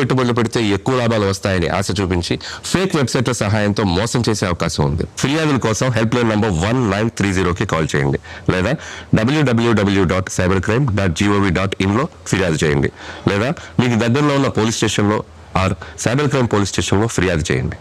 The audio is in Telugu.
పెట్టుబడులు పెడితే ఎక్కువ లాభాలు వస్తాయని ఆశ చూపించి ఫేక్ వెబ్సైట్ల సహాయంతో మోసం చేసే అవకాశం ఉంది. ఫిర్యాదుల కోసం హెల్ప్ లైన్ నంబర్ 1930కి కాల్ చేయండి లేదా www.cybercrime.gov.in లో ఫిర్యాదు చేయండి లేదా మీకు దగ్గరలో ఉన్న పోలీస్ స్టేషన్లో ఆర్ సైబర్ క్రైమ్ పోలీస్ స్టేషన్లో ఫిర్యాదు చేయండి.